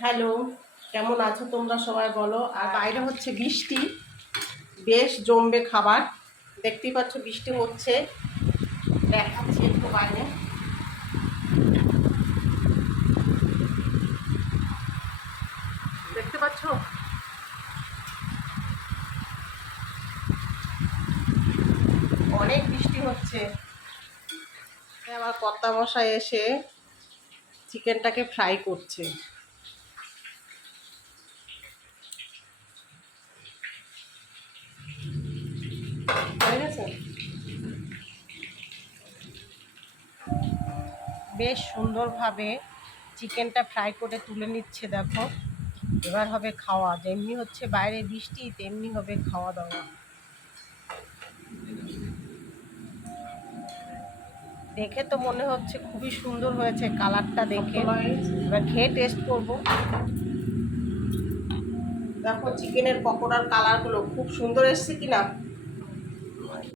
Hello, কেমন আছো তোমরা সবাই বলো। আর বাইরে হচ্ছে বৃষ্টি, বেশ জমবে খাবার। দেখতেই পাচ্ছ বৃষ্টি হচ্ছে, দেখাচ্ছি একটু বাইরে। দেখতে পাচ্ছ অনেক বৃষ্টি হচ্ছে। আমার কর্তা মশাই এসে চিকেনটাকে ফ্রাই করছে। হয়ে গেছে, বেশ সুন্দরভাবে চিকেনটা ফ্রাই করে তুলে নিচ্ছে। দেখো, এবার হবে খাওয়া। যেমনি হচ্ছে বাইরে বৃষ্টি, তেমনি হবে খাওয়া দাওয়া। দেখে তো মনে হচ্ছে খুবই সুন্দর হয়েছে কালারটা দেখে। এবার খেয়ে টেস্ট করব। দেখো চিকেনের পকোড়ার কালারগুলো খুব সুন্দর এসছে কিনা।